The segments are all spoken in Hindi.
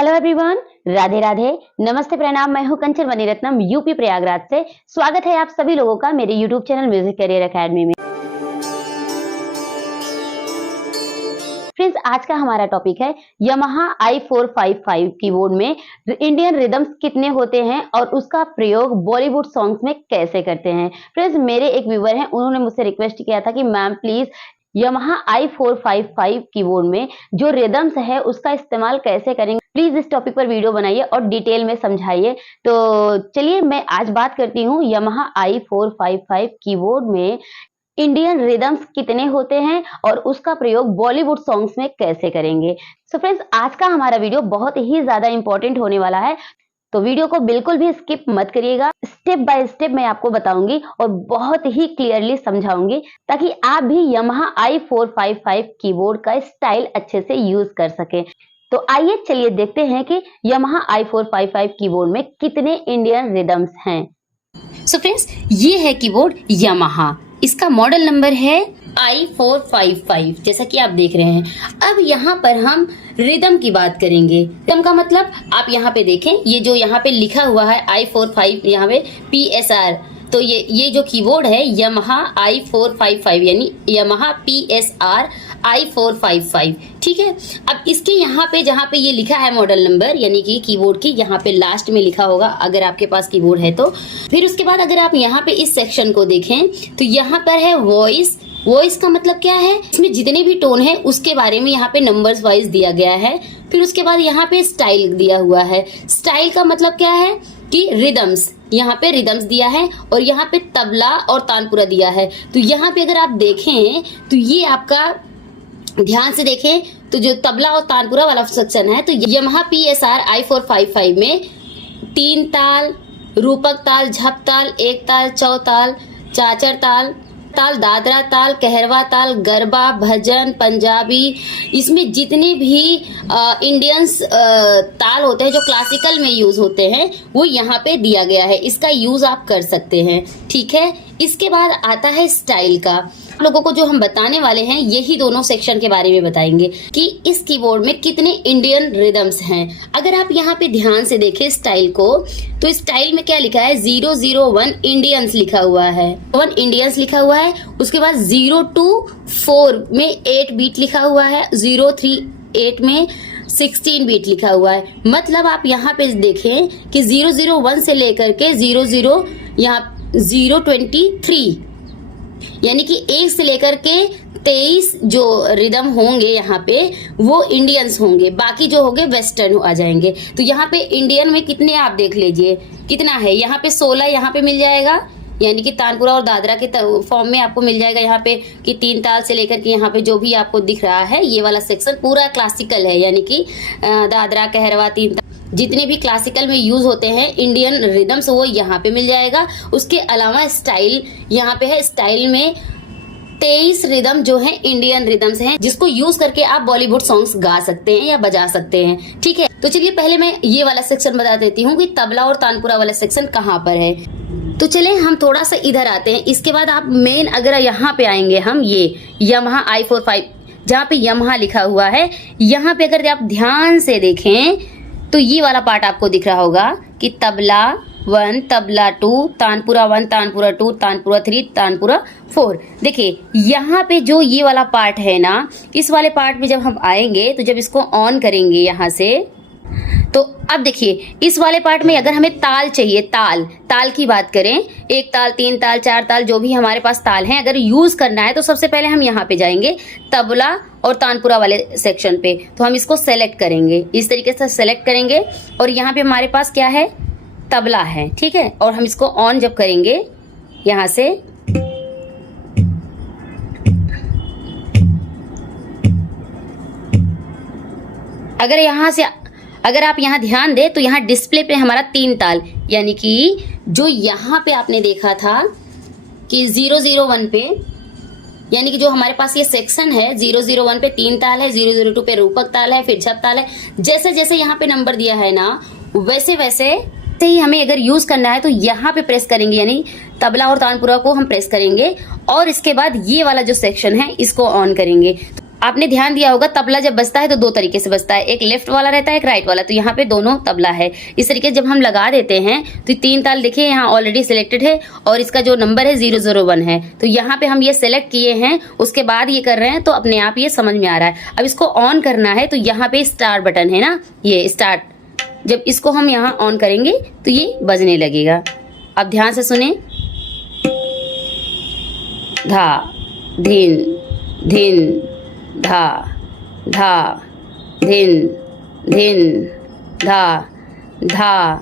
हेलो एवरीवन, राधे राधे, नमस्ते, प्रणाम। मैं हूं कंचन मणिरत्नम, यूपी प्रयागराज से। स्वागत है आप सभी लोगों का मेरे YouTube channel music career academy में। फ्रेंड्स, आज का हमारा टॉपिक है यामाहा i455 कीबोर्ड में इंडियन रिदम्स कितने होते हैं और उसका प्रयोग बॉलीवुड सॉन्ग्स में कैसे करते हैं। फ्रेंड्स, मेरे एक व्यूअर हैं, उन्होंने मुझसे रिक्वेस्ट किया था कि ma'am please Yamaha i455 keyboard में जो रिदम्स है उसका इस्तेमाल कैसे करेंगे, प्लीज इस टॉपिक पर वीडियो बनाइए और डिटेल में समझाइए। तो चलिए मैं आज बात करती हूँ यामाहा i455 कीबोर्ड में इंडियन रिदम्स कितने होते हैं और उसका प्रयोग बॉलीवुड सॉन्ग्स में कैसे करेंगे। सो फ्रेंड्स, आज का हमारा वीडियो बहुत ही ज्यादा इंपॉर्टेंट होने वाला है, तो वीडियो को बिल्कुल भी स्किप मत करिएगा। स्टेप बाय स्टेप मैं आपको बताऊंगी और बहुत ही क्लियरली समझाऊंगी ताकि आप भी यामाहा i455 कीबोर्ड का स्टाइल अच्छे से यूज कर सकें। तो आइए चलिए देखते हैं कि यामाहा i455 कीबोर्ड में कितने इंडियन रिदम्स हैं। सो फ्रेंड्स, ये है कीबोर्ड यामाहा, इसका मॉडल नंबर है i455 जैसा कि आप देख रहे हैं। अब यहाँ पर हम रिदम की बात करेंगे। रिदम का मतलब आप यहाँ पे देखें, ये जो यहाँ पे लिखा हुआ है i45, यहाँ पे PSR, तो ये जो कीबोर्ड है यामाहा i455 यानी यामाहा PSR i455, ठीक है। अब इसके यहाँ पे जहाँ पे ये लिखा है मॉडल नंबर यानी कि कीबोर्ड की यहाँ पे लास्ट में लिखा होगा अगर आपके पास कीबोर्ड है तो। फिर उसके बाद अगर आप यहाँ पे इस सेक्शन को देखें तो यहाँ पर है वॉइस। वॉइस का मतलब क्या है, इसमें जितने भी टोन है उसके बारे में यहाँ पे नंबर्स वाइज दिया गया है। फिर उसके बाद यहाँ पे स्टाइल दिया हुआ है। स्टाइल का मतलब क्या है कि रिदम्स, यहाँ पे रिदम्स दिया है और यहाँ पे तबला और तानपुरा दिया है। तो यहाँ पे अगर आप देखें तो ये आपका ध्यान से देखें तो जो तबला और तानपुरा वाला सेक्शन है तो यामाहा PSR i455 में 3 ताल, रूपक ताल, झप ताल, एक ताल, चौताल, चाचर ताल, दादरा ताल, कहरवा ताल, गरबा, भजन, पंजाबी, इसमें जितने भी इंडियंस ताल होते हैं जो क्लासिकल में यूज होते हैं वो यहाँ पे दिया गया है। इसका यूज आप कर सकते हैं, ठीक है। इसके बाद आता है स्टाइल का। लोगों को जो हम बताने वाले हैं यही दोनों सेक्शन के बारे में बताएंगे कि इस कीबोर्ड में कितने इंडियन रिदम्स हैं। अगर आप यहाँ पे ध्यान से देखें स्टाइल को तो स्टाइल में क्या लिखा है, 001 इंडियंस लिखा हुआ है, 1 इंडियंस लिखा हुआ है। उसके बाद 0 to 4 में 8 बीट लिखा हुआ है, 038 में 16 बीट लिखा हुआ है। मतलब आप यहाँ पे देखें कि 001 से लेकर के 00 यहाँ 023 यानी कि 1 से लेकर के 23 जो रिदम होंगे यहाँ पे वो इंडियंस होंगे, बाकी जो होंगे वेस्टर्न आ जाएंगे। तो यहाँ पे इंडियन में कितने आप देख लीजिए कितना है, यहाँ पे 16 यहाँ पे मिल जाएगा यानी कि तानपुरा और दादरा के फॉर्म में आपको मिल जाएगा यहाँ पे कि 3 ताल से लेकर के यहाँ पे जो भी आपको दिख रहा है ये वाला सेक्शन पूरा क्लासिकल है यानी कि दादरा, कहरवा, 3 जितने भी क्लासिकल में यूज होते हैं इंडियन रिदम्स वो यहाँ पे मिल जाएगा। उसके अलावा स्टाइल यहाँ पे है, स्टाइल में 23 रिदम जो है इंडियन रिदम्स हैं जिसको यूज करके आप बॉलीवुड सॉन्ग्स गा सकते हैं या बजा सकते हैं, ठीक है। तो चलिए पहले मैं ये वाला सेक्शन बता देती हूँ कि तबला और तानपुरा वाला सेक्शन कहाँ पर है। तो चले हम थोड़ा सा इधर आते हैं। इसके बाद आप मेन अगर यहाँ पे आएंगे हम ये यामाहा i455 जहाँ पे यामाहा लिखा हुआ है, यहाँ पे अगर आप ध्यान से देखें तो ये वाला पार्ट आपको दिख रहा होगा कि तबला 1, तबला 2, तानपुरा 1, तानपुरा 2, तानपुरा 3, तानपुरा 4। देखिए यहाँ पे जो ये वाला पार्ट है ना, इस वाले पार्ट में जब हम आएंगे तो जब इसको ऑन करेंगे यहाँ से तो अब देखिए इस वाले पार्ट में अगर हमें ताल चाहिए, ताल की बात करें, 1 ताल, 3 ताल, 4 ताल, जो भी हमारे पास ताल हैं अगर यूज करना है तो सबसे पहले हम यहाँ पे जाएंगे तबला और तानपुरा वाले सेक्शन पे। तो हम इसको सेलेक्ट करेंगे, इस तरीके से सेलेक्ट करेंगे और यहाँ पे हमारे पास क्या है, तबला है, ठीक है। और हम इसको ऑन जब करेंगे यहाँ से अगर आप यहाँ ध्यान दे तो यहाँ डिस्प्ले पे हमारा 3 ताल यानी कि जो यहाँ पे आपने देखा था कि 001 पे यानी कि जो हमारे पास ये सेक्शन है 001 पे 3 ताल है, 002 पे रूपक ताल है, फिर झप ताल है। जैसे जैसे यहाँ पे नंबर दिया है ना वैसे वैसे ही हमें अगर यूज करना है तो यहाँ पे प्रेस करेंगे यानी तबला और तानपुरा को हम प्रेस करेंगे और इसके बाद ये वाला जो सेक्शन है इसको ऑन करेंगे। आपने ध्यान दिया होगा तबला जब बजता है तो दो तरीके से बजता है, एक लेफ्ट वाला रहता है, एक राइट वाला। तो यहाँ पे दोनों तबला है। इस तरीके से जब हम लगा देते हैं तो 3 ताल देखिए यहाँ ऑलरेडी सिलेक्टेड है और इसका जो नंबर है 001 है। तो यहाँ पे हम ये सेलेक्ट किए हैं, उसके बाद ये कर रहे हैं, तो अपने आप ये समझ में आ रहा है। अब इसको ऑन करना है तो यहाँ पे स्टार्ट बटन है ना, ये स्टार्ट, जब इसको हम यहाँ ऑन करेंगे तो ये बजने लगेगा। अब ध्यान से सुने, धा धिन धिन धा धा धिन धिन धा धा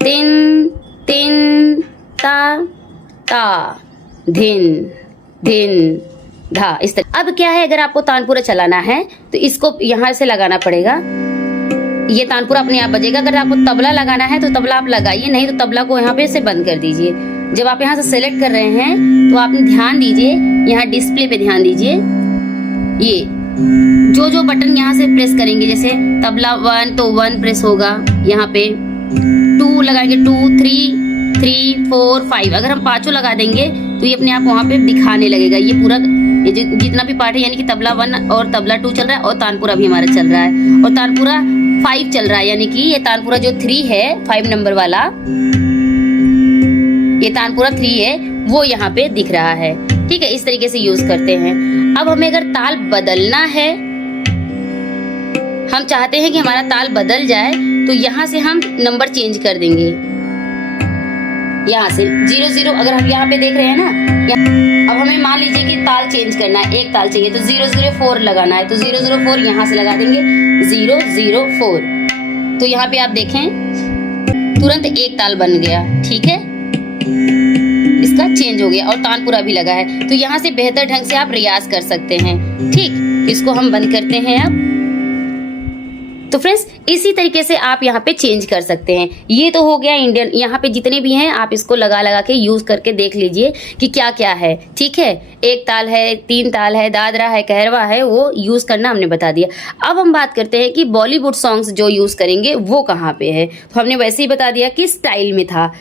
तिन तिन ता ता धिन धिन धा। इस तरह। अब क्या है, अगर आपको तानपुरा चलाना है तो इसको यहाँ से लगाना पड़ेगा, ये तानपुरा अपने आप बजेगा। अगर आपको तबला लगाना है तो तबला आप लगाइए, नहीं तो तबला को यहाँ पे से बंद कर दीजिए। जब आप यहाँ से सेलेक्ट कर रहे हैं तो आपने ध्यान दीजिए, यहाँ डिस्प्ले पे ध्यान दीजिए, ये जो बटन यहाँ से प्रेस करेंगे, जैसे तबला 1 तो 1 प्रेस होगा, यहाँ पे 2 लगाएंगे 2 3 4 5। अगर हम 5 लगा देंगे तो ये अपने आप वहाँ पे दिखाने लगेगा। ये पूरा ये जितना भी पार्ट है, यानी कि तबला 1 और तबला 2 चल रहा है और तानपुरा भी हमारा चल रहा है और तानपुरा 5 चल रहा है, यानी कि ये तानपुरा जो 3 है 5 नंबर वाला, ये तानपुरा 3 है वो यहाँ पे दिख रहा है। ठीक है, इस तरीके से यूज करते हैं। अब हमें अगर ताल बदलना है, हम चाहते हैं कि हमारा ताल बदल जाए, तो यहाँ से हम नंबर चेंज कर देंगे। यहाँ से 00, अगर हम यहाँ पे देख रहे हैं ना, अब हमें मान लीजिए कि ताल चेंज करना है, एक ताल चाहिए तो 004 लगाना है, तो 004 यहाँ से लगा देंगे 004। तो यहाँ पे आप देखें तुरंत एक ताल बन गया। ठीक है, इसका चेंज हो गया और तानपुरा भी लगा है। तो यहाँ से बेहतर ढंग से आप रियाज कर सकते हैं। ठीक, इसको हम बंद करते हैं अब। तो फ्रेंड्स, इसी तरीके से आप यहाँ पे चेंज कर सकते हैं। ये तो हो गया इंडियन, यहाँ पे जितने भी हैं आप इसको लगा के यूज करके देख लीजिए कि क्या क्या है। ठीक है, एक ताल है, 3 ताल है, दादरा है, कहरवा है, वो यूज करना हमने बता दिया। अब हम बात करते हैं कि बॉलीवुड सॉन्ग्स जो यूज करेंगे वो कहाँ पे है। तो हमने वैसे ही बता दिया कि स्टाइल में था।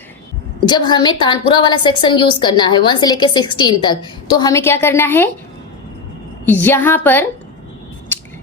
जब हमें तानपुरा वाला सेक्शन यूज करना है 1 से लेकर 16 तक, तो हमें क्या करना है,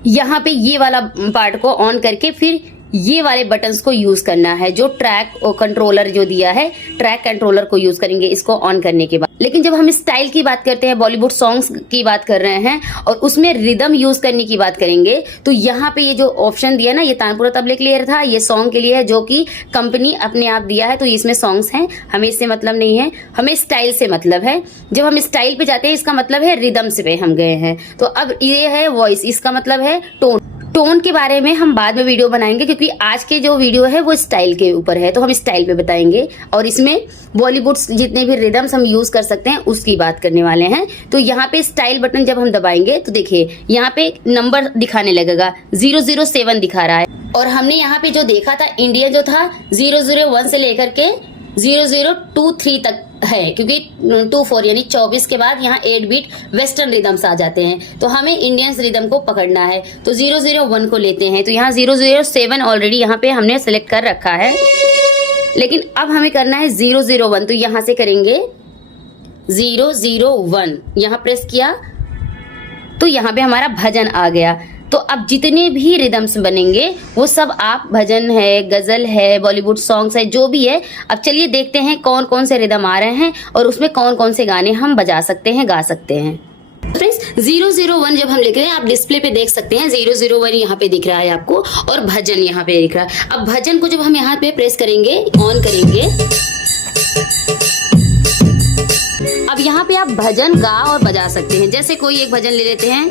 यहाँ पे ये वाला पार्ट को ऑन करके फिर ये वाले बटन्स को यूज करना है, जो ट्रैक और कंट्रोलर जो दिया है, ट्रैक कंट्रोलर को यूज करेंगे इसको ऑन करने के बाद। लेकिन जब हम स्टाइल की बात करते हैं, बॉलीवुड सॉन्ग्स की बात कर रहे हैं और उसमें रिदम यूज करने की बात करेंगे, तो यहाँ पे ये जो ऑप्शन दिया ना, ये तानपुरा तबले के लिए था, ये सॉन्ग के लिए है, जो कि कंपनी अपने आप दिया है। तो इसमें सॉन्ग्स हैं, हमें इससे मतलब नहीं है, हमें स्टाइल से मतलब है। जब हम स्टाइल पे जाते हैं इसका मतलब है रिदम से पे हम गए हैं। तो अब ये है वॉइस, इसका मतलब है टोन। टोन के बारे में हम बाद में वीडियो बनाएंगे, क्योंकि आज के जो वीडियो है वो स्टाइल के ऊपर है, तो हम स्टाइल पे बताएंगे और इसमें बॉलीवुड जितने भी रिदम्स हम यूज कर सकते हैं उसकी बात करने वाले हैं। तो यहाँ पे स्टाइल बटन जब हम दबाएंगे तो देखिए यहाँ पे नंबर दिखाने लगेगा, 007 दिखा रहा है। और हमने यहाँ पे जो देखा था इंडिया जो था 001 से लेकर के 0023 तक है, क्योंकि 24 यानी 24 के बाद यहाँ 8 बीट वेस्टर्न रिदम्स आ जाते हैं। तो हमें इंडियंस रिदम को pकड़ना है, तो 001 को लेते हैं। तो यहाँ 007 ऑलरेडी यहाँ पे हमने सेलेक्ट कर रखा है, लेकिन अब हमें करना है 001। तो यहाँ से करेंगे 001, यहाँ प्रेस किया तो यहाँ पे हमारा भजन आ गया। तो अब जितने भी रिदम्स बनेंगे वो सब आप, भजन है, गजल है, बॉलीवुड सॉन्ग्स है, जो भी है। अब चलिए देखते हैं कौन कौन से रिदम आ रहे हैं और उसमें कौन कौन से गाने हम बजा सकते हैं, गा सकते हैं। फ्रेंड्स, 001 जब हम लिख रहे हैं, आप डिस्प्ले पे देख सकते हैं 001 यहाँ पे दिख रहा है आपको, और भजन यहाँ पे दिख रहा है। अब भजन को जब हम यहाँ पे प्रेस करेंगे, ऑन करेंगे, अब यहाँ पे आप भजन गा और बजा सकते हैं। जैसे कोई एक भजन ले लेते हैं,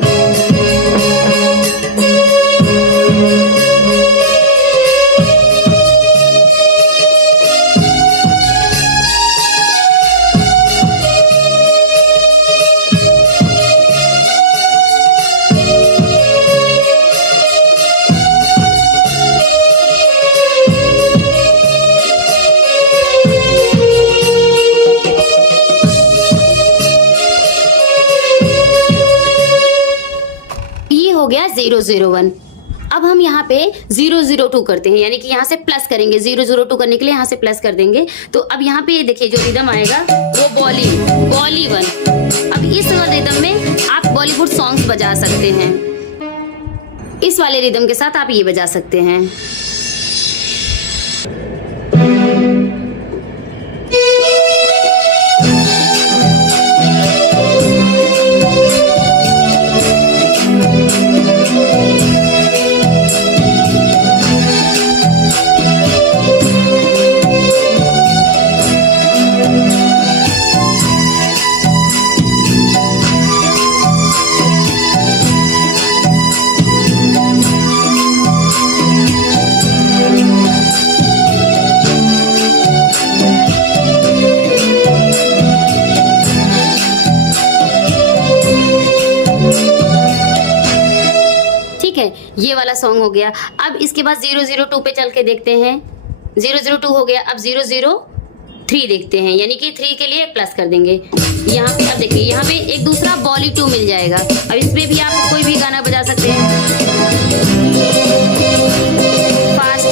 हो गया 001। अब हम यहाँ पे 002 करते हैं, यानी कि यहाँ से प्लस करेंगे। 002 करने के लिए यहाँ से प्लस कर देंगे। तो अब यहाँ पे देखिए जो रिदम आएगा वो बॉली 1। अब इस रिदम में आप बॉलीवुड सॉन्ग्स बजा सकते हैं। इस वाले रिदम के साथ आप ये बजा सकते हैं। ये वाला सॉन्ग हो गया। अब इसके बाद 002 पे चल के देखते हैं। 002 हो गया, अब 003 देखते हैं, यानी कि 3 के लिए प्लस कर देंगे। यहाँ पे अब देखिए, यहाँ पे एक दूसरा बॉली 2 मिल जाएगा। अब इसमें भी आप कोई भी गाना बजा सकते हैं फास्ट।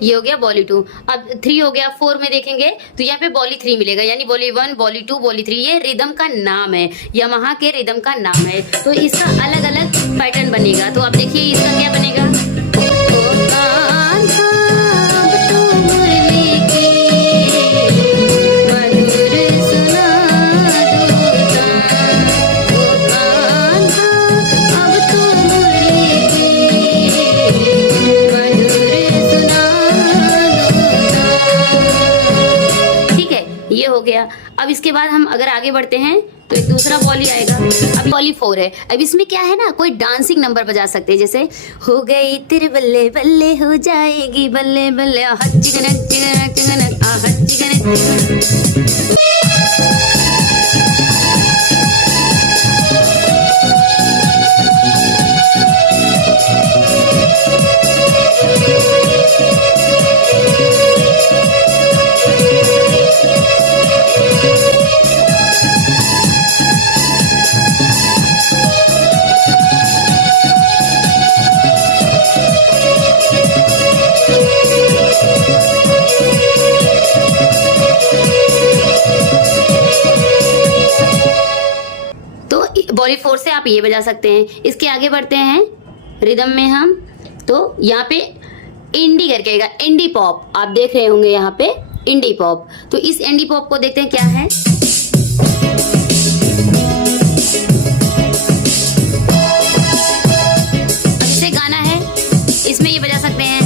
ये हो गया बॉली 2। अब 3 हो गया। 4 में देखेंगे तो यहाँ पे बॉली 3 मिलेगा, यानी बॉली 1, बॉली 2, बॉली 3। ये रिदम का नाम है, यामाहा के रिदम का नाम है। तो इसका अलग अलग पैटर्न बनेगा। तो आप देखिए इसका क्या बनेगा। हो गया। अब इसके बाद हम अगर आगे बढ़ते हैं तो एक दूसरा बॉली आएगा। अब बॉली 4 है। अब इसमें क्या है ना, कोई डांसिंग नंबर बजा सकते हैं, जैसे हो गई तेरे बल्ले बल्ले हो जाएगी बल्ले बल्ले चिकनक चिकनक चिकनक चिकनक। बॉली 4 से आप ये बजा सकते हैं। इसके आगे बढ़ते हैं रिदम में हम, तो यहाँ पे इंडी करके आएगा, इंडी पॉप। आप देख रहे होंगे यहाँ पे इंडी पॉप। तो इस इंडी पॉप को देखते हैं क्या है। जैसे गाना है, इसमें ये बजा सकते हैं।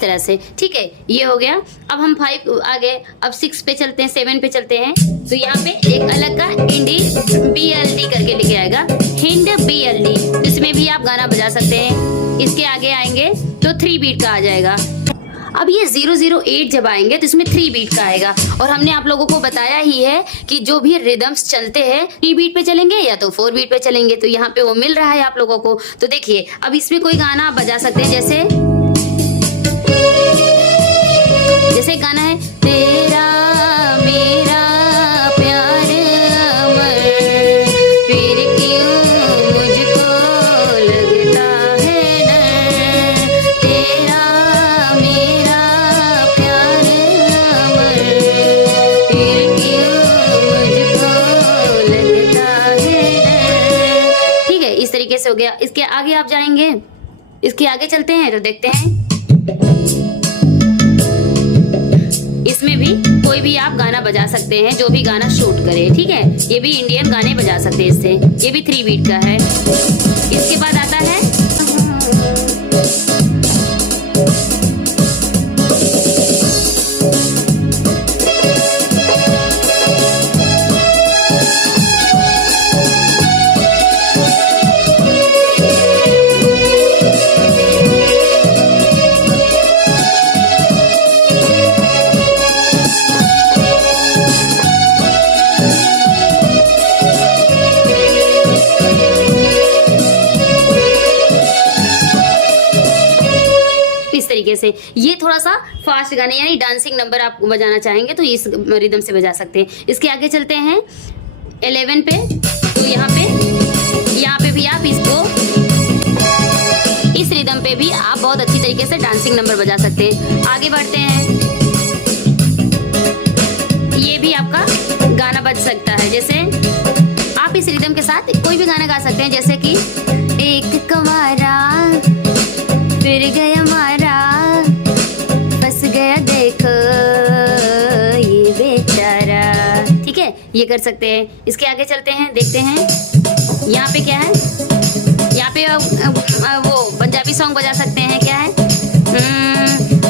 तरह से, ठीक है, ये हो गया। अब हम 5 आगे, अब 6 पे चलते हैं, 7 पे चलते हैं। तो यहाँ पे एक अलग का इंडी BLD करके लिखे आएगा, हिंड BLD। इसमें भी आप गाना बजा सकते हैं। इसके आगे आएंगे तो 3 बीट का आ जाएगा। अब ये 008 जब आएंगे तो इसमें 3 बीट का आएगा। और हमने आप लोगों को बताया ही है कि जो भी रिदम्स चलते हैं 3 बीट पे चलेंगे या तो 4 बीट पे चलेंगे। तो यहाँ पे वो मिल रहा है आप लोगों को। तो देखिए, अब इसमें कोई गाना बजा सकते हैं, जैसे गाना है तेरा मेरा प्यार अमर, फिर क्यों मुझको लगता है डर, तेरा मेरा प्यार अमर, फिर क्यों मुझको लगता है डर। ठीक है, इस तरीके से हो गया। इसके आगे आप जाएंगे, इसके आगे चलते हैं तो देखते हैं इसमें भी कोई भी आप गाना बजा सकते हैं, जो भी गाना शूट करे, ठीक है। ये भी इंडियन गाने बजा सकते हैं इससे। ये भी 3 बीट का है। इसके बाद आता है तरीके से। ये थोड़ा सा फास्ट गाने यानी डांसिंग नंबर आप बजाना चाहेंगे तो इस रिदम से बजा सकते हैं। इसके आगे चलते हैं 11 पे। तो यहाँ पे भी आप इसको इस रिदम पे भी आप बहुत अच्छी तरीके से डांसिंग नंबर बजा सकते हैं। आगे बढ़ते हैं, ये भी आपका गाना बज सकता है। जैसे आप इस रिदम के साथ कोई भी गाना गा सकते हैं, जैसे कि एक कवारा फिर गया मारा, फंस गया देखो ये बेचारा, ठीक है, ये कर सकते हैं। इसके आगे चलते हैं, देखते हैं यहाँ पे क्या है। यहाँ पे वो पंजाबी सॉन्ग बजा सकते हैं। क्या है,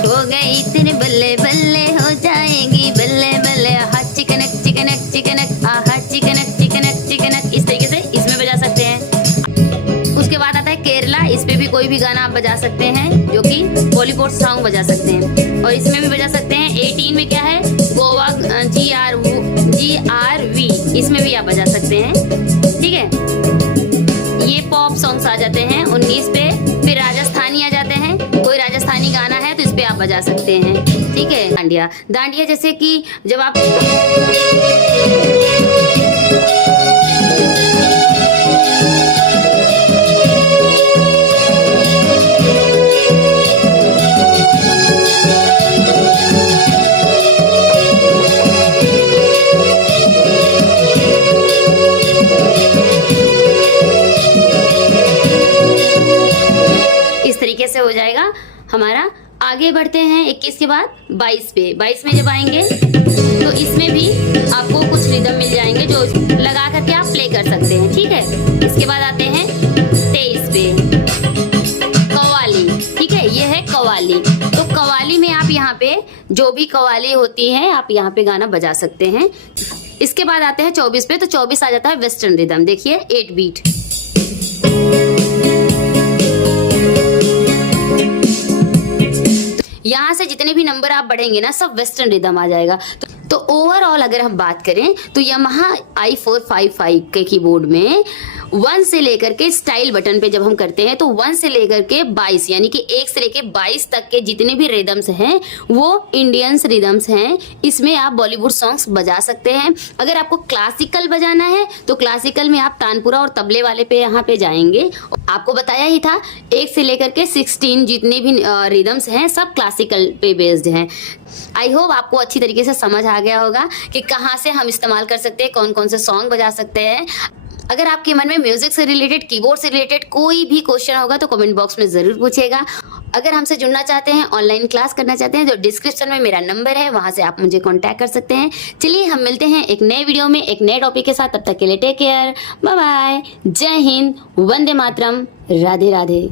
हो गई तेरे बल्ले बल्ले हो जाएगी बल्ले बल्ले, आहा चिकनक चिकनक चिकनक, आहा चिकनक चिकनक चिकनक, इस तरीके से इसमें बजा सकते हैं। उसके बाद आता है केरला। इस पे भी कोई भी गाना आप बजा सकते हैं, जो कि बॉलीवुड सॉन्ग बजा सकते हैं। और इसमें भी बजा सकते हैं। 18 में क्या है, गोवा GRV, इसमें भी आप बजा सकते हैं, ठीक है। ये पॉप सॉन्ग्स आ जाते हैं 19 पे। फिर राजस्थानी आ जाते हैं। कोई राजस्थानी गाना है तो इस पे आप बजा सकते हैं, ठीक है। डांडिया, डांडिया जैसे कि जब आप से हो जाएगा हमारा। आगे बढ़ते हैं 21 के बाद 22 पे। 22 में जब आएंगे तो इसमें भी आपको कुछ रिदम मिल जाएंगे जो लगा करके आप प्ले कर सकते हैं, ठीक है। इसके बाद आते हैं 23 पे, कव्वाली, ठीक है। ये है कव्वाली। तो कव्वाली में आप यहाँ पे जो भी कव्वाली होती है आप यहाँ पे गाना बजा सकते हैं। इसके बाद आते हैं 24 पे। तो 24 आ जाता है वेस्टर्न रिदम। देखिए 8 बीट। यहाँ से जितने भी नंबर आप बढ़ेंगे ना, सब वेस्टर्न रिदम आ जाएगा। तो ओवरऑल अगर हम बात करें तो यामाहा i455 के कीबोर्ड में 1 से लेकर के स्टाइल बटन पे जब हम करते हैं तो 1 से लेकर के 22 यानी कि 1 से लेकर 22 तक के जितने भी रिदम्स हैं वो इंडियंस रिदम्स हैं। इसमें आप बॉलीवुड सॉन्ग्स बजा सकते हैं। अगर आपको क्लासिकल बजाना है तो क्लासिकल में आप तानपुरा और तबले वाले पे यहाँ पे जाएंगे। आपको बताया ही था 1 से लेकर के 16 जितने भी रिदम्स हैं सब क्लासिकल पे बेस्ड हैं। आई होप आपको अच्छी तरीके से समझ आ गया होगा कि कहाँ से हम इस्तेमाल कर सकते हैं, कौन कौन से सॉन्ग बजा सकते हैं। अगर आपके मन में म्यूजिक से रिलेटेड, कीबोर्ड से रिलेटेड कोई भी क्वेश्चन होगा तो कमेंट बॉक्स में ज़रूर पूछिएगा। अगर हमसे जुड़ना चाहते हैं, ऑनलाइन क्लास करना चाहते हैं तो डिस्क्रिप्शन में मेरा नंबर है, वहाँ से आप मुझे कॉन्टैक्ट कर सकते हैं। चलिए हम मिलते हैं एक नए वीडियो में एक नए टॉपिक के साथ। तब तक के लिए टेक केयर, बाय बाय, जय हिंद, वंदे मातरम, राधे राधे।